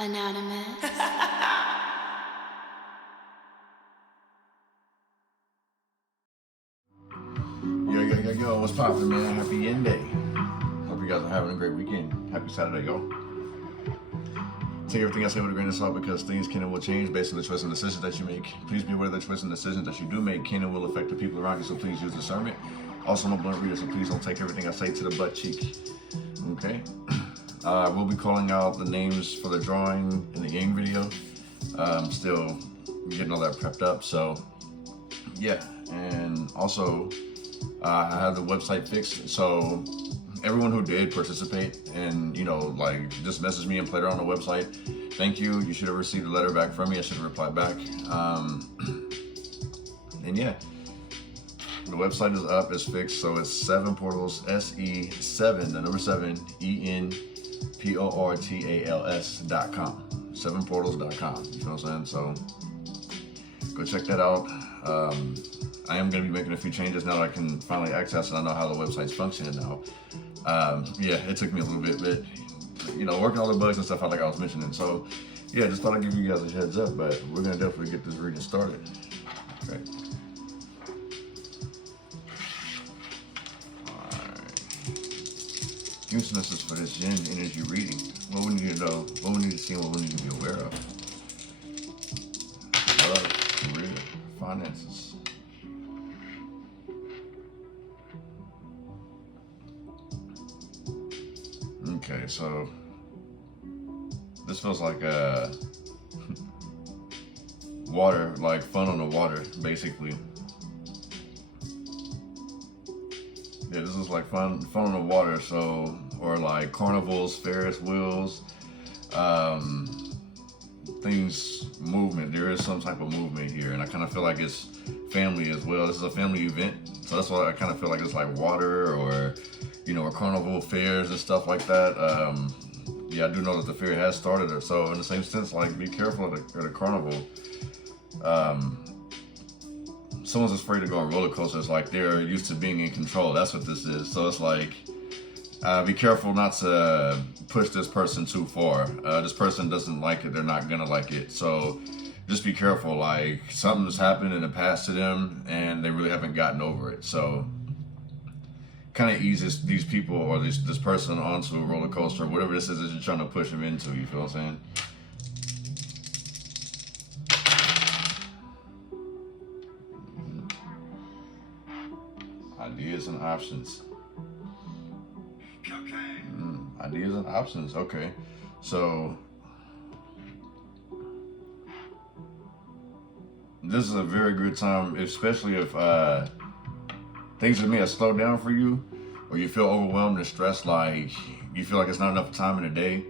Anonymous. Yo, what's poppin', man? Happy end day. Hope you guys are having a great weekend. Happy Saturday, y'all. Take everything I say with a grain of salt because things can and will change based on the choices and decisions that you make. Please be aware of the choices and decisions that you do make can and will affect the people around you, so please use discernment. Also, I'm a blunt reader, so please don't take everything I say to the butt cheek. Okay? We'll be calling out the names for the drawing in the Yang video. Still getting all that prepped up, so yeah. And also, I have the website fixed, so everyone who did participate and, you know, like, just message me and played around on the website, thank you. You should have received a letter back from me. I should have replied back. And yeah, the website is up, it's fixed, so it's 7 portals, SE7, the number 7, ENPORTALS.com, 7portals.com, you know what I'm saying? So go check that out. I am going to be making a few changes now that I can finally access and I know how the website's functioning now. Yeah, it took me a little bit, but, you know, working all the bugs and stuff out like I was mentioning. So, yeah, just thought I'd give you guys a heads up, but we're going to definitely get this reading started. Okay. Alright. Use messages for this Yin energy reading. What we need to know, what we need to see, and what we need to be aware of. Love, career, finances. Okay, so this feels like water, like fun on the water, basically. Yeah, this is like fun on the water, so, or like carnivals, Ferris wheels, things, movement. There is some type of movement here, and I kind of feel like it's family as well. This is a family event, so that's why I kind of feel like it's like water or, you know, or carnival fairs and stuff like that. Yeah, I do know that the fair has started, so in the same sense, like, be careful at the carnival. Someone's afraid to go on roller coasters, like they're used to being in control. That's what this is. So it's like, be careful not to push this person too far. This person doesn't like it, they're not gonna like it. So just be careful, like something's happened in the past to them and they really haven't gotten over it. So kind of eases these people or this person onto a roller coaster, or whatever this is that you're trying to push them into, you feel what I'm saying? Ideas and options. Ideas and options, okay. So this is a very good time, especially if things may have slowed down for you, or you feel overwhelmed and stressed, like you feel like it's not enough time in the day.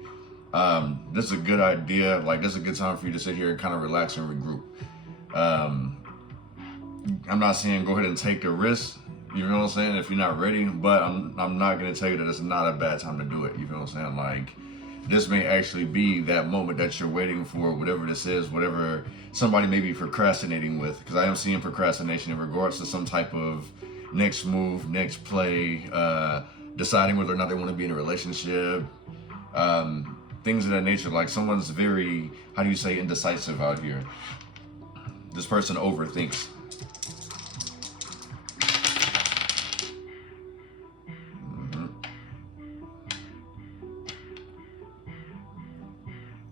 This is a good idea. Like, this is a good time for you to sit here and kind of relax and regroup. I'm not saying go ahead and take a risk, you know what I'm saying, if you're not ready, but I'm not going to tell you that it's not a bad time to do it, you know what I'm saying? Like, this may actually be that moment that you're waiting for, whatever this is, whatever somebody may be procrastinating with, because I am seeing procrastination in regards to some type of next move, next play, deciding whether or not they want to be in a relationship, things of that nature. Like, someone's very, how do you say, indecisive out here. This person overthinks.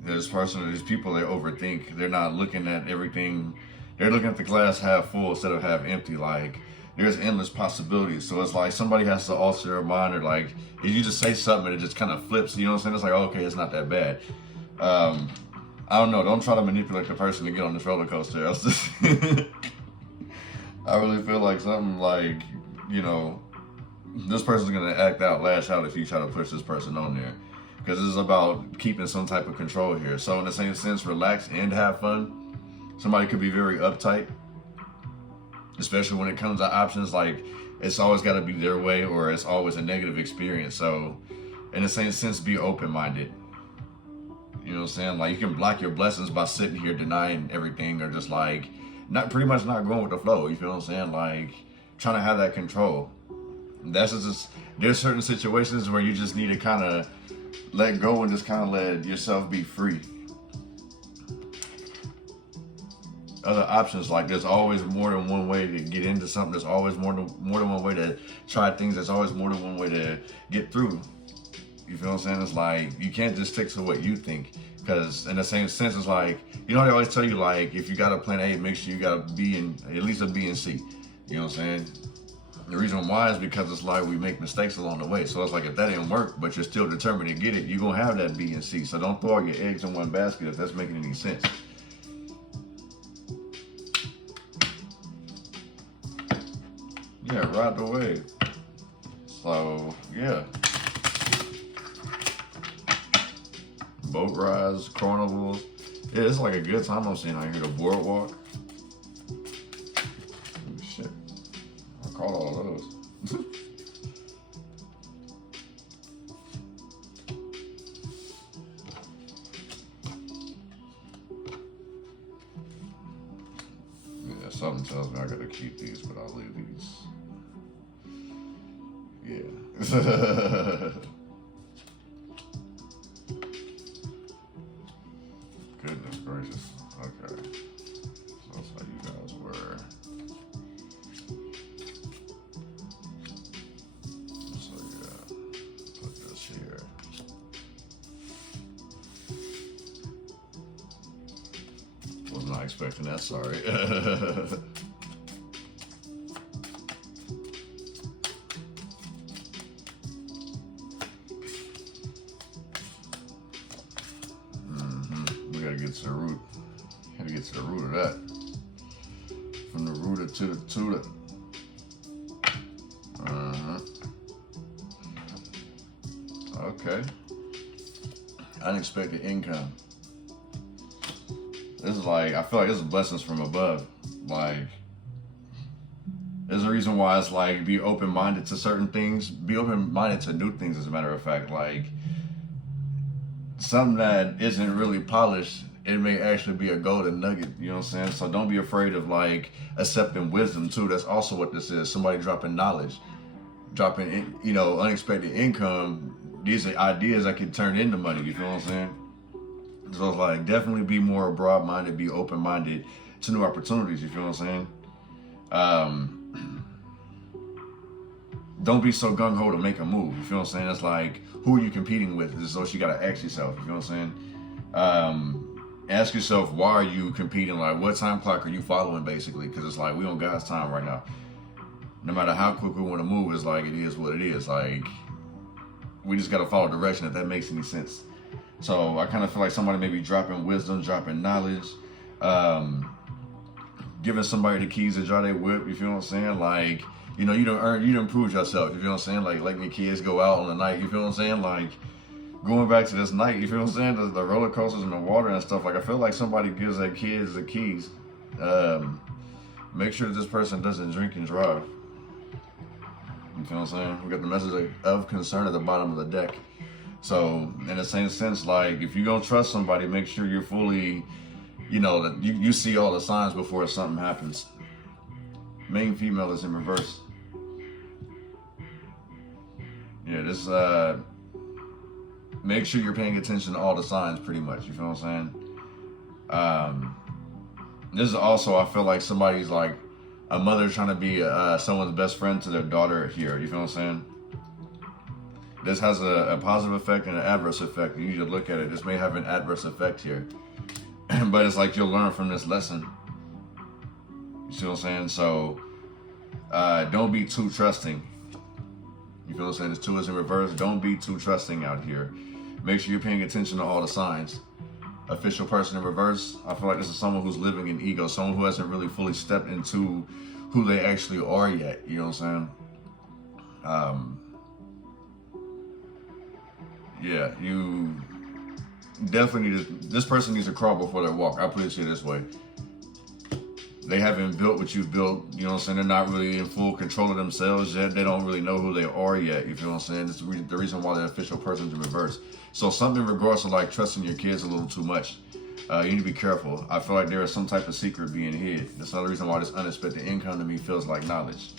This person or these people, they overthink. They're not looking at everything. They're looking at the glass half full instead of half empty. Like, there's endless possibilities. So it's like somebody has to alter their mind, or like, if you just say something and it just kind of flips, you know what I'm saying? It's like, okay, it's not that bad. I don't know. Don't try to manipulate the person to get on this roller coaster. Else just I really feel like something like, you know, this person's going to act out, lash out if you try to push this person on there. Because this is about keeping some type of control here. So in the same sense, relax and have fun. Somebody could be very uptight, especially when it comes to options. Like, it's always got to be their way, or it's always a negative experience. So in the same sense, be open-minded. You know what I'm saying? Like, you can block your blessings by sitting here denying everything, or just like pretty much not going with the flow. You feel what I'm saying? Like, trying to have that control. That's just, there's certain situations where you just need to kind of let go and just kind of let yourself be free. other options. Like there's always more than one way to get into something. There's always more than one way to try things. There's always more than one way to get through. You feel what I'm saying? It's like you can't just stick to what you think, because in the same sense, it's like, you know, they always tell you, like, if you got a plan A, make sure you got a B and at least a B and C. You know what I'm saying? The reason why is because it's like we make mistakes along the way. So it's like if that didn't work, but you're still determined to get it, you're gonna have that B and C. So don't throw all your eggs in one basket if that's making any sense. Yeah, ride the wave. So yeah. Boat rides, carnivals. Yeah, it's like a good time I'm seeing out here. The boardwalk. Oh, shit. I caught all of those. Yeah, something tells me I gotta keep these, but I'll leave these. Yeah. Goodness gracious. Okay. So that's how you guys were. So yeah, put this here. Was not expecting that, sorry. Get to the root. Had to get to the root of that. From the rooter to the tutor. Okay. Unexpected income. This is like, I feel like this is blessings from above. Like, there's a reason why it's like, be open-minded to certain things. Be open-minded to new things, as a matter of fact. Like, something that isn't really polished, it may actually be a golden nugget, you know what I'm saying? So don't be afraid of like accepting wisdom too. That's also what this is. Somebody dropping knowledge, dropping, you know, unexpected income. These are ideas that can turn into money, you feel what I'm saying? So it's like, definitely be more broad-minded, be open-minded to new opportunities, you feel what I'm saying? Don't be so gung-ho to make a move, you feel what I'm saying? It's like, who are you competing with? So you gotta ask yourself, you feel what I'm saying? Ask yourself, why are you competing? Like, what time clock are you following, basically? Because it's like, we on God's time right now. No matter how quick we want to move, it's like, it is what it is. Like, we just got to follow direction, if that makes any sense. So I kind of feel like somebody may be dropping wisdom, dropping knowledge, giving somebody the keys to draw their whip, you feel what I'm saying? Like, you know, you done proved yourself, you feel what I'm saying? Like, letting your kids go out on the night, you feel what I'm saying? Like, going back to this night, you feel what I'm saying? The roller coasters and the water and stuff. Like, I feel like somebody gives their kids the keys. Make sure this person doesn't drink and drive. You feel what I'm saying? We got the message of concern at the bottom of the deck. So, in the same sense, like, if you're going to trust somebody, make sure you're fully, you know, that you see all the signs before something happens. Main female is in reverse. Yeah, this, make sure you're paying attention to all the signs, pretty much. You feel what I'm saying? This is also, I feel like somebody's like a mother trying to be someone's best friend to their daughter here. You feel what I'm saying? This has a positive effect and an adverse effect. You need to look at it. This may have an adverse effect here. But it's like you'll learn from this lesson. You see what I'm saying? So don't be too trusting. You feel what I'm saying? This 2 is in reverse. Don't be too trusting out here. Make sure you're paying attention to all the signs. Official person in reverse. I feel like this is someone who's living in ego. Someone who hasn't really fully stepped into who they actually are yet. You know what I'm saying? Yeah, you definitely need to, this person needs to crawl before they walk. I'll put it to you this way. They haven't built what you've built, you know what I'm saying? They're not really in full control of themselves yet. They don't really know who they are yet, you feel what I'm saying? This is the reason why the official person's in reverse. So something in regards to like trusting your kids a little too much. You need to be careful. I feel like there is some type of secret being hid. That's another reason why this unexpected income to me feels like knowledge.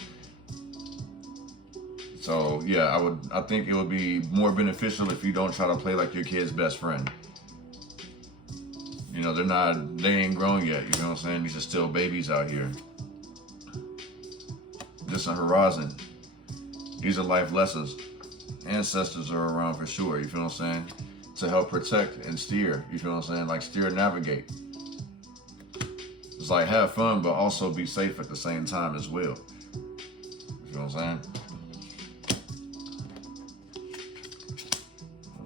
So yeah, I think it would be more beneficial if you don't try to play like your kid's best friend. You You know, they ain't grown yet, you know what I'm saying? These are still babies out here. Distant horizon. These are life lessons. Ancestors are around for sure, you feel what I'm saying? To help protect and steer, you feel what I'm saying? Like steer and navigate. It's like have fun, but also be safe at the same time as well. You feel what I'm saying?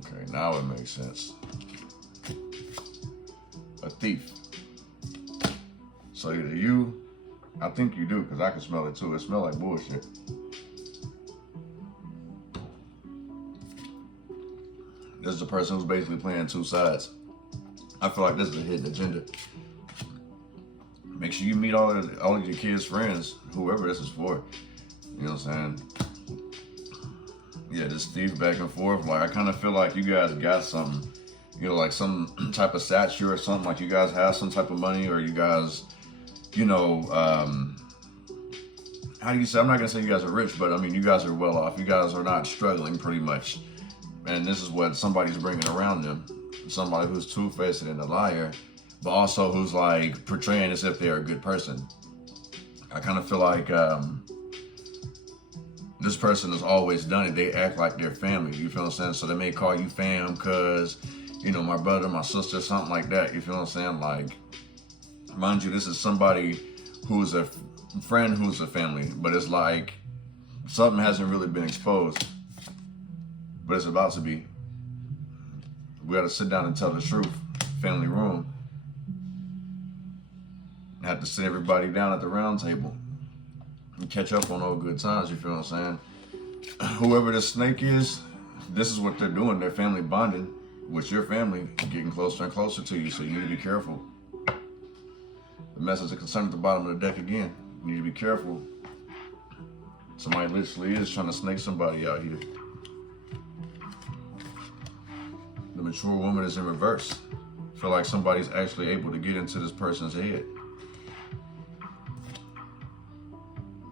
Okay, now it makes sense. A thief. So either you, I think you do, because I can smell it too. It smells like bullshit. This is the person who's basically playing two sides. I feel like this is a hidden agenda. Make sure you meet all of your kids' friends, whoever this is for. You know what I'm saying? Yeah, this thief back and forth. Like, I kind of feel like you guys got something, you know, like some type of statue or something. Like you guys have some type of money, or you guys, you know, how do you say? I'm not gonna say you guys are rich, but I mean, you guys are well off. You guys are not struggling, pretty much. And this is what somebody's bringing around them. Somebody who's two-faced and a liar, but also who's like portraying as if they're a good person. I kind of feel like this person has always done it. They act like they're family, you feel what I'm saying? So they may call you fam because, you know, my brother, my sister, something like that, you feel what I'm saying? Like, mind you, this is somebody who's a friend who's a family, but it's like something hasn't really been exposed, but it's about to be. We gotta sit down and tell the truth. Family room. Have to sit everybody down at the round table and catch up on all good times, you feel what I'm saying? Whoever this snake is, this is what they're doing. They're family bonding with your family, getting closer and closer to you, so you need to be careful. The message of concern at the bottom of the deck again. You need to be careful. Somebody literally is trying to snake somebody out here. The mature woman is in reverse. I feel like somebody's actually able to get into this person's head.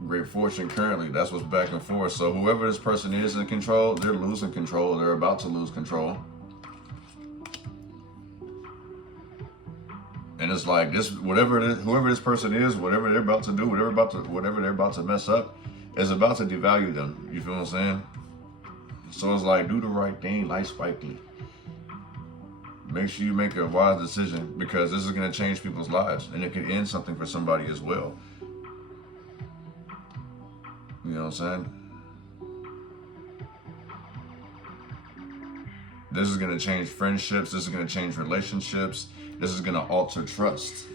Great fortune currently, that's what's back and forth. So whoever this person is in control, they're losing control. They're about to lose control. And it's like this, whoever this person is, whatever they're about to do, whatever they're about to mess up, is about to devalue them. You feel what I'm saying? So it's like, do the right thing, life spiky. Make sure you make a wise decision, because this is going to change people's lives, and it can end something for somebody as well. You know what I'm saying? This is going to change friendships. This is going to change relationships. This is going to alter trust.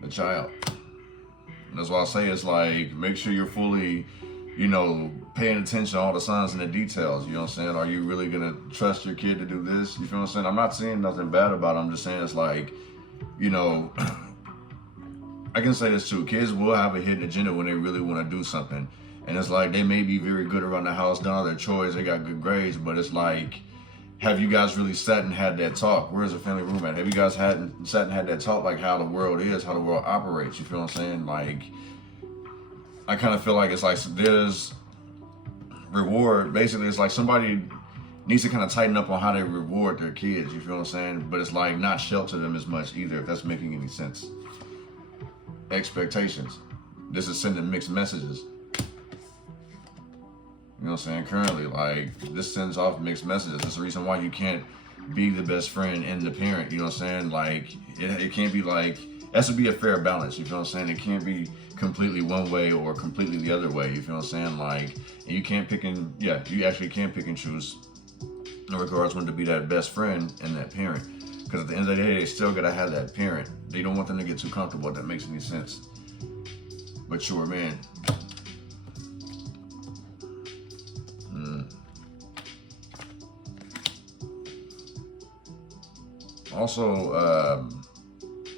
The child. And that's why I say it's like, make sure you're fully, you know, paying attention to all the signs and the details. You know what I'm saying? Are you really going to trust your kid to do this? You feel what I'm saying? I'm not saying nothing bad about it. I'm just saying it's like, you know, I can say this too. Kids will have a hidden agenda when they really want to do something. And it's like, they may be very good around the house, done all their chores, they got good grades, but it's like, have you guys really sat and had that talk? Where's the family room at? Have you guys sat and had that talk, like how the world is, how the world operates? You feel what I'm saying? Like, I kind of feel like it's like there's reward. Basically, it's like somebody needs to kind of tighten up on how they reward their kids. You feel what I'm saying? But it's like not shelter them as much either, if that's making any sense. Expectations. This is sending mixed messages. You know what I'm saying? Currently, like, this sends off mixed messages. That's the reason why you can't be the best friend and the parent. You know what I'm saying? Like, it can't be like, it has to be a fair balance. You feel what I'm saying? It can't be completely one way or completely the other way. You feel what I'm saying? Like, and you can't pick and, you actually can't pick and choose in regards when to be that best friend and that parent. Because at the end of the day, they still got to have that parent. They don't want them to get too comfortable, if that makes any sense. But sure, man. Also,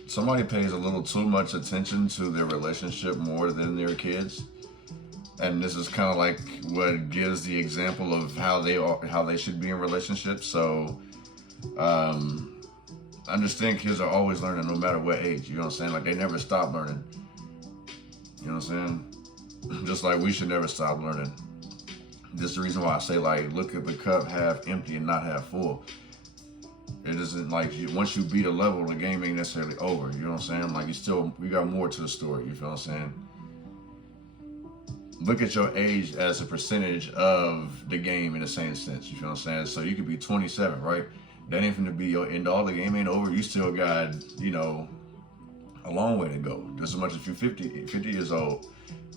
somebody pays a little too much attention to their relationship more than their kids. And this is kind of like what gives the example of how they should be in relationships. So, understand kids are always learning no matter what age. You know what I'm saying? Like, they never stop learning. You know what I'm saying? Just like we should never stop learning. This is the reason why I say, like, look at the cup half empty and not half full. It isn't like once you beat a level, the game ain't necessarily over. You know what I'm saying? Like you got more to the story. You feel what I'm saying? Look at your age as a percentage of the game in the same sense. You feel what I'm saying? So you could be 27, right? That ain't finna be your end all. The game ain't over. You still got, you know, a long way to go. Just as much as you're 50 years old,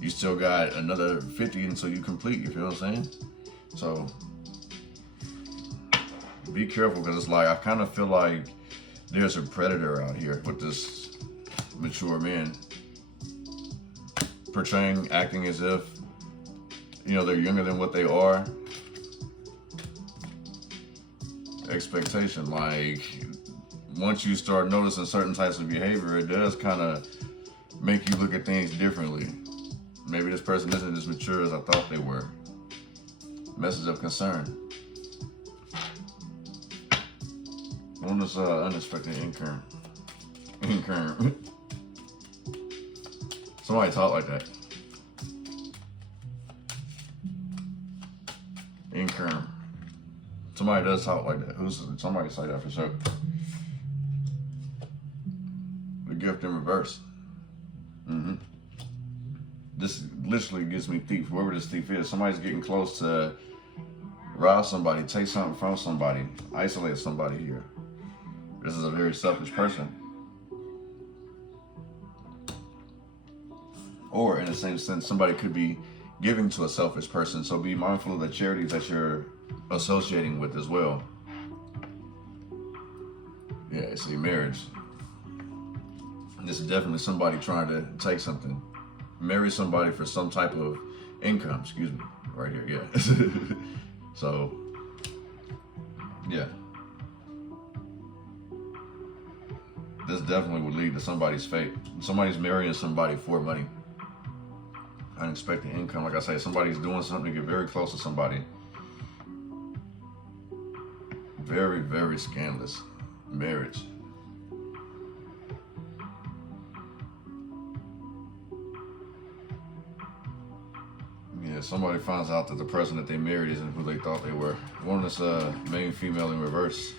you still got another 50 until you complete. You feel what I'm saying? So be careful, because it's like I kind of feel like there's a predator out here with this mature man portraying, acting as if, you know, they're younger than what they are. Expectation, like once you start noticing certain types of behavior, it does kind of make you look at things differently. Maybe this person isn't as mature as I thought they were. Message of concern. On this unexpected income. Somebody talk like that. Income. Somebody does talk like that. Somebody say that for sure. The gift in reverse. This literally gives me thief. Whoever this thief is, somebody's getting close to rob somebody, take something from somebody, isolate somebody here. This is a very selfish person. Or in the same sense, somebody could be giving to a selfish person. So be mindful of the charities that you're associating with as well. Yeah, see, marriage. This is definitely somebody trying to take something. Marry somebody for some type of income, excuse me, right here, yeah. So, yeah. This definitely would lead to somebody's fate. Somebody's marrying somebody for money. Unexpected income. Like I say, somebody's doing something to get very close to somebody. Very, very scandalous. Marriage. Yeah, somebody finds out that the person that they married isn't who they thought they were. One of this main female in reverse.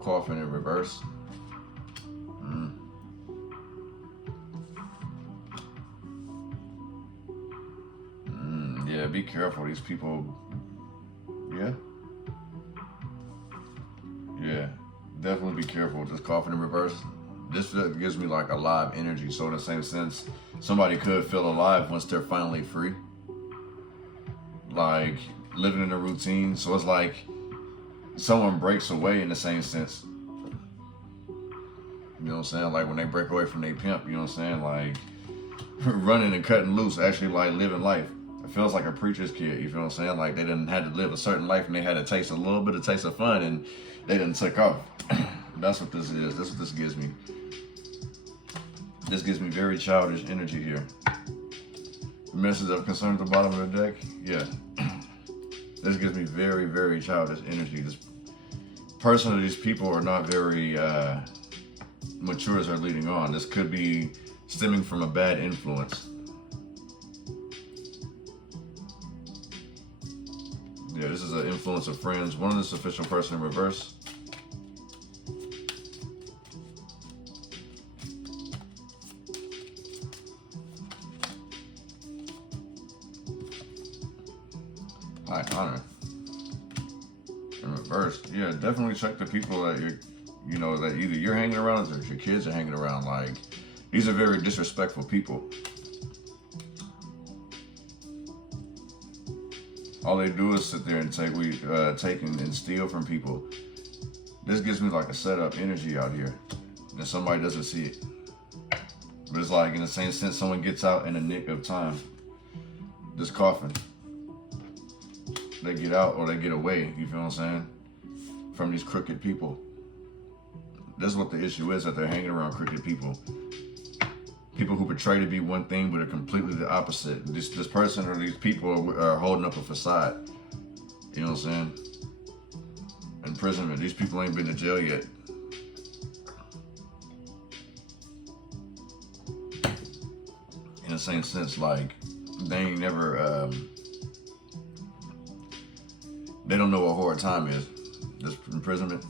Coffin in reverse. Yeah, be careful. These people. Yeah, definitely be careful with this coffin in reverse. This gives me like a live energy. So in the same sense, somebody could feel alive once they're finally free. Like living in a routine. So it's like someone breaks away in the same sense. You know what I'm saying? Like when they break away from their pimp, you know what I'm saying? Like running and cutting loose, actually like living life. It feels like a preacher's kid, you feel what I'm saying? Like they didn't have to live a certain life and they had to taste a little bit of taste of fun and they didn't take off. That's what this is. That's what this gives me. This gives me very childish energy here. Message of concern at the bottom of the deck. Yeah. This gives me very, very childish energy. This person or these people are not very mature as they're leading on. This could be stemming from a bad influence. Yeah, this is an influence of friends. One of this official person in reverse. High honor. In reverse. Yeah, definitely check the people that you know, that either you're hanging around or your kids are hanging around. Like, these are very disrespectful people. All they do is sit there and take and steal from people. This gives me like a setup energy out here, and somebody doesn't see it. But it's like in the same sense, someone gets out in the nick of time. This coffin, they get out or they get away. You feel what I'm saying? From these crooked people. This is what the issue is, that they're hanging around crooked people. People who portray to be one thing but are completely the opposite. This person or these people are holding up a facade. You know what I'm saying? And imprisonment. These people ain't been to jail yet. In the same sense, like, they ain't never, they don't know what hard time is. This imprisonment,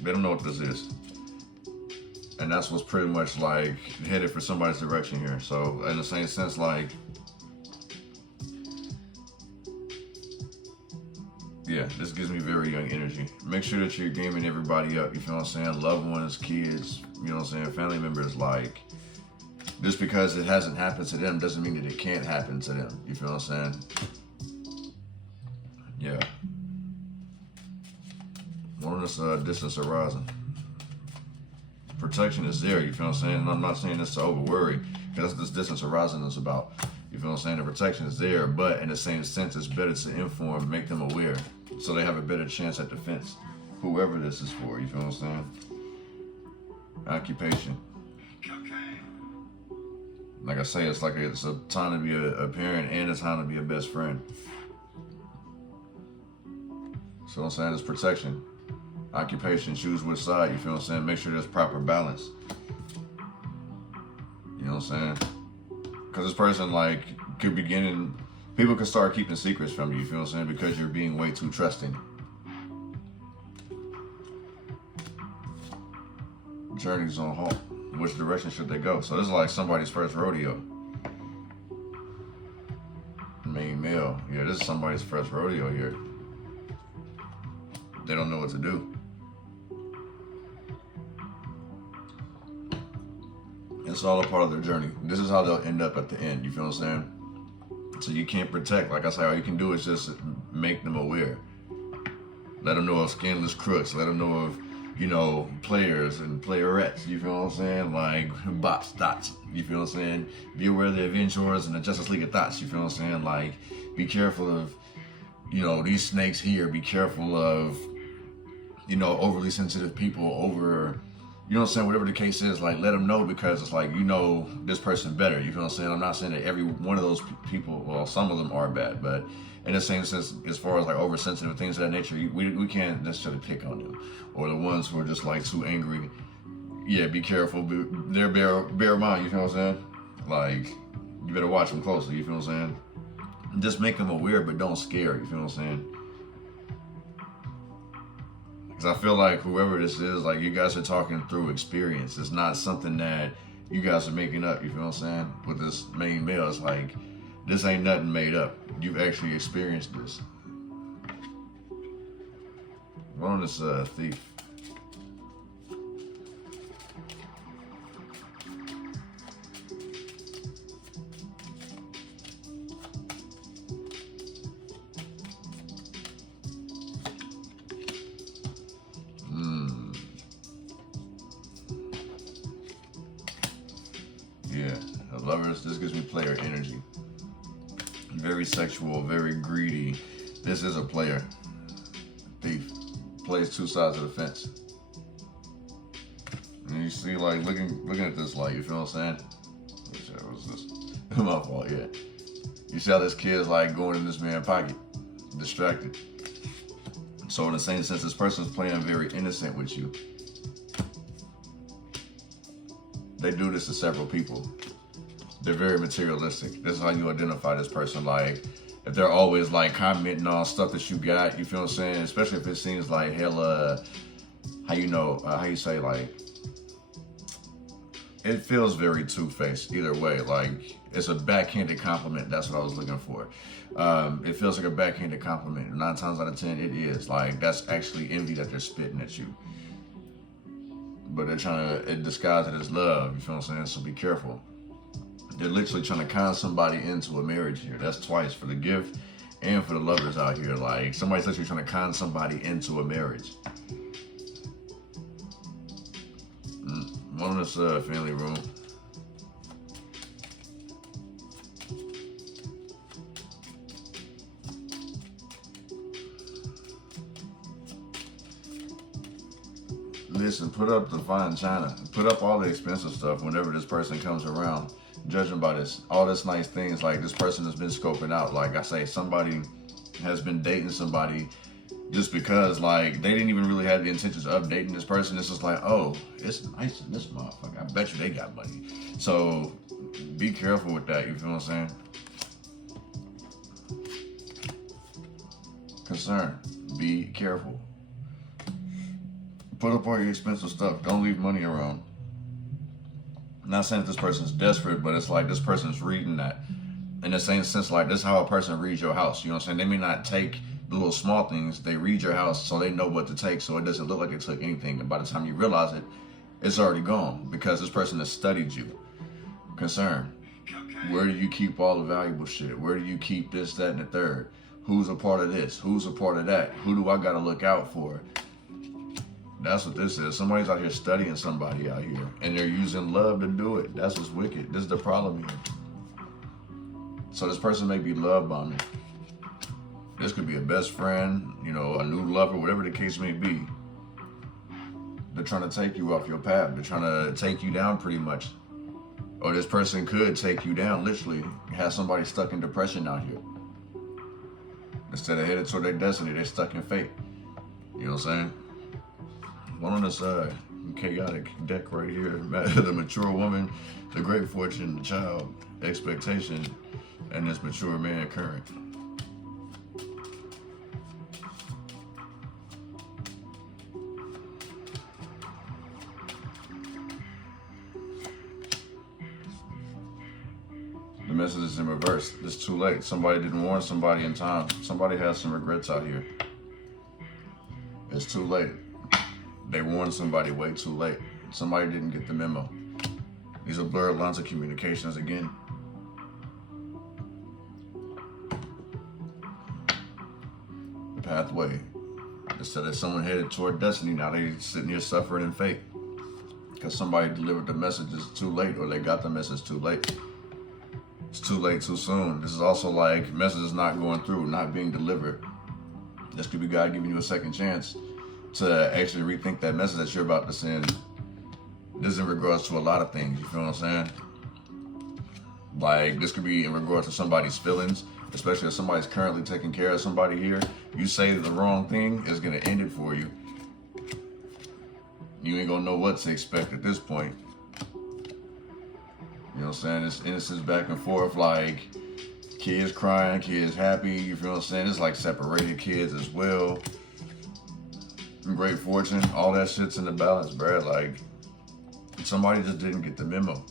they don't know what this is. And that's what's pretty much like headed for somebody's direction here. So in the same sense, like, yeah, this gives me very young energy. Make sure that you're gaming everybody up, you feel what I'm saying? Loved ones, kids, you know what I'm saying? Family members, like, just because it hasn't happened to them doesn't mean that it can't happen to them. You feel what I'm saying? Yeah. One of this distance horizon. Protection is there, you feel what I'm saying? And I'm not saying this to over worry, because that's what this distance horizon is about. You feel what I'm saying? The protection is there, but in the same sense, it's better to inform, make them aware, so they have a better chance at defense. Whoever this is for, you feel what I'm saying? Occupation. Like I say, it's like it's a time to be a parent and a time to be a best friend. So what I'm saying, it's protection. Occupation, choose which side, you feel what I'm saying? Make sure there's proper balance. You know what I'm saying? Because this person, like, could begin, people could start keeping secrets from you, you feel what I'm saying? Because you're being way too trusting. Journey's on halt. Which direction should they go? So this is like somebody's first rodeo. Main male. Yeah, this is somebody's first rodeo here. They don't know what to do. It's all a part of their journey. This is how they'll end up at the end, you feel what I'm saying? So you can't protect. Like I say, all you can do is just make them aware. Let them know of skinless crooks. Let them know of, you know, players and playerettes, you feel what I'm saying? Like, bots, dots, you feel what I'm saying? Be aware of the Avengers and the Justice League of Thoughts, you feel what I'm saying? Like, be careful of, you know, these snakes here. Be careful of, you know, overly sensitive people, over, you know what I'm saying? Whatever the case is, like, let them know, because it's like, you know this person better, you feel what I'm saying? I'm not saying that every one of those people, well, some of them are bad, but in the same sense, as far as like oversensitive things of that nature, we can't necessarily pick on them. Or the ones who are just like too angry. Yeah, be careful. They're bear mind, you feel what I'm saying? Like, you better watch them closely, you feel what I'm saying? Just make them aware, but don't scare, you feel what I'm saying? Because I feel like whoever this is, like, you guys are talking through experience. It's not something that you guys are making up, you feel what I'm saying? With this main male, it's like, this ain't nothing made up. You've actually experienced this. One on this thief. Yeah, the lovers, this gives me player energy. Very sexual, very greedy. This is a player. Thief. Plays two sides of the fence. And you see, like, looking at this light, you feel what I'm saying? What was this? My fault, yeah. You see how this kid's like going in this man's pocket, distracted. So in the same sense, this person's playing very innocent with you. They do this to several people. They're very materialistic. This is how you identify this person. Like, if they're always like commenting on stuff that you got, you feel what I'm saying? Especially if it seems like hella, how you say, like, it feels very two-faced either way. Like, it's a backhanded compliment. That's what I was looking for. It feels like a backhanded compliment. 9 times out of 10, it is. Like, that's actually envy that they're spitting at you. But they're trying to disguise it as love. You feel what I'm saying? So be careful. They're literally trying to con somebody into a marriage here. That's twice, for the gift and for the lovers out here. Like, somebody's literally trying to con somebody into a marriage. One in this family room. Listen, put up the fine china. Put up all the expensive stuff whenever this person comes around. Judging by this, all this nice things, like, this person has been scoping out. Like I say, somebody has been dating somebody just because like they didn't even really have the intentions of dating this person. It's just like, oh, it's nice in this motherfucker. I bet you they got money. So be careful with that. You feel what I'm saying? Concern. Be careful. Put up all your expensive stuff. Don't leave money around. I'm not saying that this person's desperate, but it's like this person's reading that. In the same sense, like this is how a person reads your house. You know what I'm saying? They may not take the little small things. They read your house so they know what to take, so it doesn't look like they took anything. And by the time you realize it, it's already gone because this person has studied you. Concern. Where do you keep all the valuable shit? Where do you keep this, that, and the third? Who's a part of this? Who's a part of that? Who do I gotta look out for? That's what this is. Somebody's out here studying somebody out here, and they're using love to do it. That's what's wicked. This is the problem here. So this person may be love bombing. This could be a best friend, you know, a new lover, whatever the case may be. They're trying to take you off your path. They're trying to take you down pretty much. Or this person could take you down, literally. Have somebody stuck in depression out here. Instead of headed toward their destiny, they're stuck in fate. You know what I'm saying? One on this chaotic deck right here. The mature woman, the great fortune, the child, expectation, and this mature man current. The message is in reverse. It's too late. Somebody didn't warn somebody in time. Somebody has some regrets out here. It's too late. They warned somebody way too late. Somebody didn't get the memo. These are blurred lines of communications again. The pathway. Instead of someone headed toward destiny, now they sitting here suffering in fate. Because somebody delivered the messages too late, or they got the message too late. It's too late, too soon. This is also like messages not going through, not being delivered. This could be God giving you a second chance to actually rethink that message that you're about to send. This is in regards to a lot of things, you feel what I'm saying? Like, this could be in regards to somebody's feelings, especially if somebody's currently taking care of somebody here. You say the wrong thing, it's gonna end it for you. You ain't gonna know what to expect at this point. You know what I'm saying? It's innocence back and forth, like kids crying, kids happy, you feel what I'm saying? It's like separated kids as well. Great fortune, all that shit's in the balance, bruh. Like, somebody just didn't get the memo.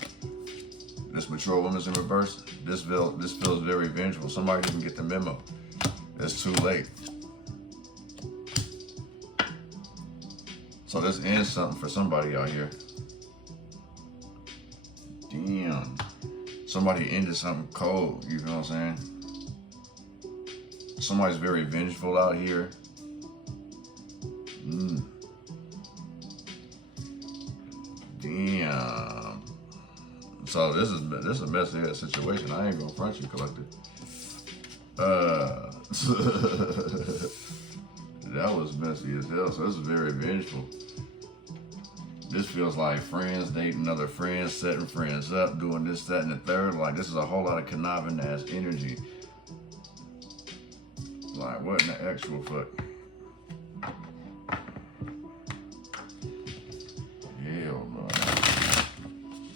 This mature woman's in reverse. This feels very vengeful. Somebody didn't get the memo. It's too late. So this ends something for somebody out here. Damn. Somebody ended something cold, you know what I'm saying? Somebody's very vengeful out here. Damn. So this is a messy ass situation. I ain't gonna front you, collector. That was messy as hell. So this is very vengeful. This feels like friends dating other friends, setting friends up, doing this, that, and the third. Like, this is a whole lot of conniving ass energy. Like, what in the actual fuck? Hell no.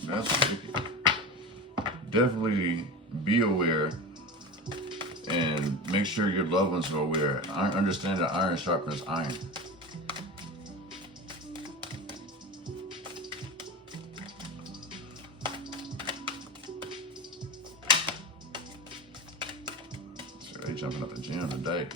That's wicked. Definitely be aware and make sure your loved ones are aware. I understand that iron sharpens iron. They jumping up the gym today.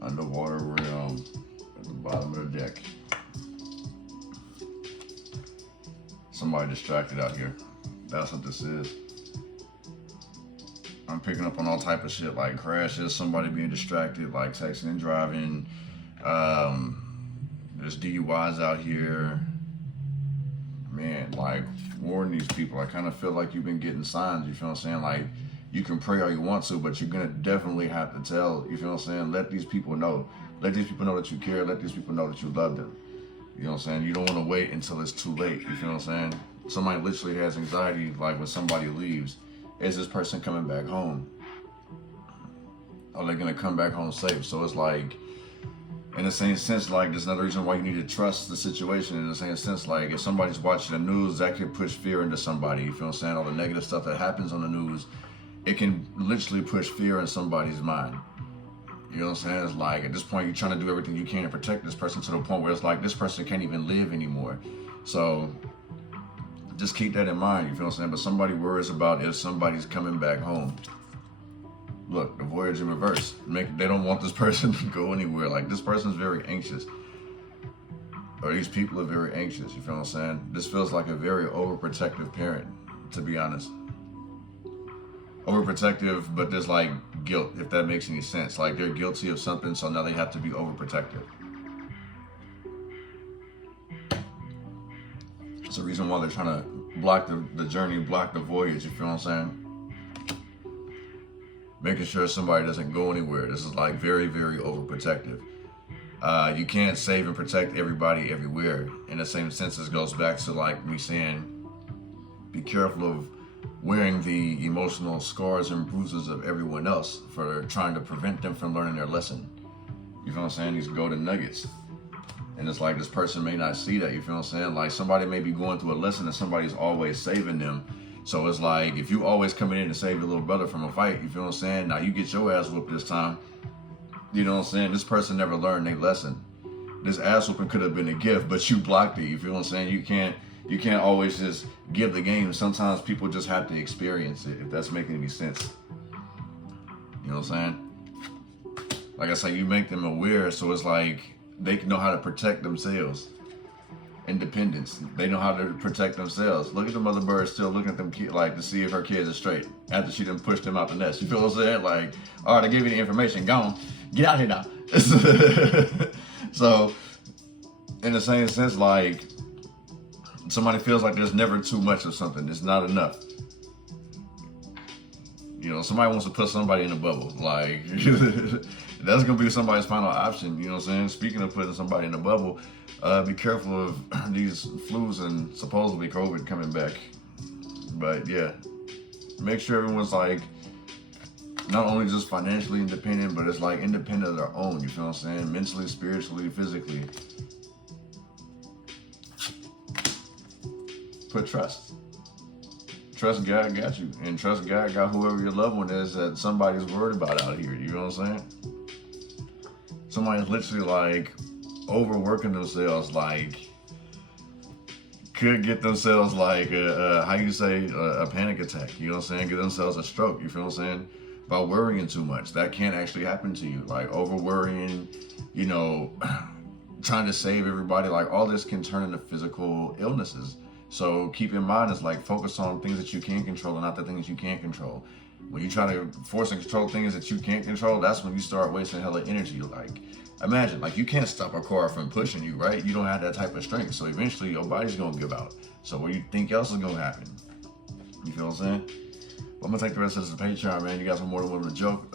Underwater realm at the bottom of the deck. Somebody distracted out here. That's what this is. I'm picking up on all type of shit like crashes, somebody being distracted, like texting and driving. There's DUIs out here. man, like, warn these people. I kind of feel like you've been getting signs, you feel what I'm saying? Like, you can pray all you want to, but you're going to definitely have to tell, you feel what I'm saying? Let these people know. Let these people know that you care. Let these people know that you love them. You know what I'm saying? You don't want to wait until it's too late, you feel what I'm saying? Somebody literally has anxiety, like when somebody leaves. Is this person coming back home? Are they going to come back home safe? So it's like, in the same sense, like, there's another reason why you need to trust the situation. In the same sense, like, if somebody's watching the news, that could push fear into somebody. You feel what I'm saying? All the negative stuff that happens on the news, it can literally push fear in somebody's mind. You know what I'm saying? It's like, at this point, you're trying to do everything you can to protect this person to the point where it's like, this person can't even live anymore. So just keep that in mind, you feel what I'm saying? But somebody worries about if somebody's coming back home. Look, the voyage in reverse. They don't want this person to go anywhere. Like, this person's very anxious. Or these people are very anxious, you feel what I'm saying? This feels like a very overprotective parent, to be honest. Overprotective, but there's like guilt, if that makes any sense. Like, they're guilty of something, so now they have to be overprotective. It's the reason why they're trying to block the journey, block the voyage, you feel what I'm saying? Making sure somebody doesn't go anywhere. This is like very, very overprotective. You can't save and protect everybody everywhere. In the same sense, this goes back to like me saying, be careful of wearing the emotional scars and bruises of everyone else for trying to prevent them from learning their lesson. You feel what I'm saying? These golden nuggets. And it's like, this person may not see that, you feel what I'm saying? Like, somebody may be going through a lesson and somebody's always saving them. So it's like, if you always coming in and save your little brother from a fight, you feel what I'm saying? Now you get your ass whooped this time. You know what I'm saying? This person never learned their lesson. This ass whooping could have been a gift, but you blocked it. You feel what I'm saying? You can't always just give the game. Sometimes people just have to experience it, if that's making any sense. You know what I'm saying? Like I say, you make them aware, so it's like they can know how to protect themselves. Independence. They know how to protect themselves. Look at the mother bird still looking at them kids, like, to see if her kids are straight after she done pushed them out the nest. You feel what I'm saying? Like, all right, I give you the information. Go on. Get out here now. So, in the same sense, like, somebody feels like there's never too much of something. It's not enough. You know, somebody wants to put somebody in a bubble. Like, that's going to be somebody's final option. You know what I'm saying? Speaking of putting somebody in a bubble, be careful of these flus and supposedly COVID coming back. But yeah, make sure everyone's like, not only just financially independent, but it's like independent of their own. You feel what I'm saying? Mentally, spiritually, physically. Put trust. Trust God got you. And trust God got whoever your loved one is that somebody's worried about out here. You know what I'm saying? Somebody's literally like overworking themselves, like could get themselves like how you say a panic attack. You know what I'm saying? Get themselves a stroke. You feel what I'm saying? By worrying too much. That can't actually happen to you. Like over worrying, you know, trying to save everybody. Like all this can turn into physical illnesses. So keep in mind, it's like focus on things that you can control and not the things you can't control. When you try to force and control things that you can't control, that's when you start wasting hella energy. Like, imagine, like you can't stop a car from pushing you, right? You don't have that type of strength. So eventually your body's gonna give out. So what do you think else is gonna happen? You feel what I'm saying? Well, I'm gonna take the rest of this to Patreon, man. You guys are more than welcome to joke.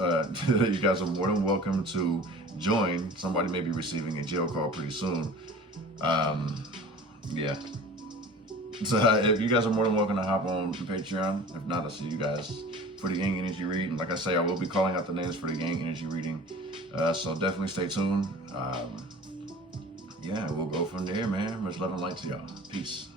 You guys are more than welcome to join. Somebody may be receiving a jail call pretty soon. Yeah. So if you guys are more than welcome to hop on Patreon. If not, I'll see you guys for the gang energy reading. Like I say, I will be calling out the names for the gang energy reading. So definitely stay tuned. Yeah, we'll go from there, man. Much love and light to y'all. Peace.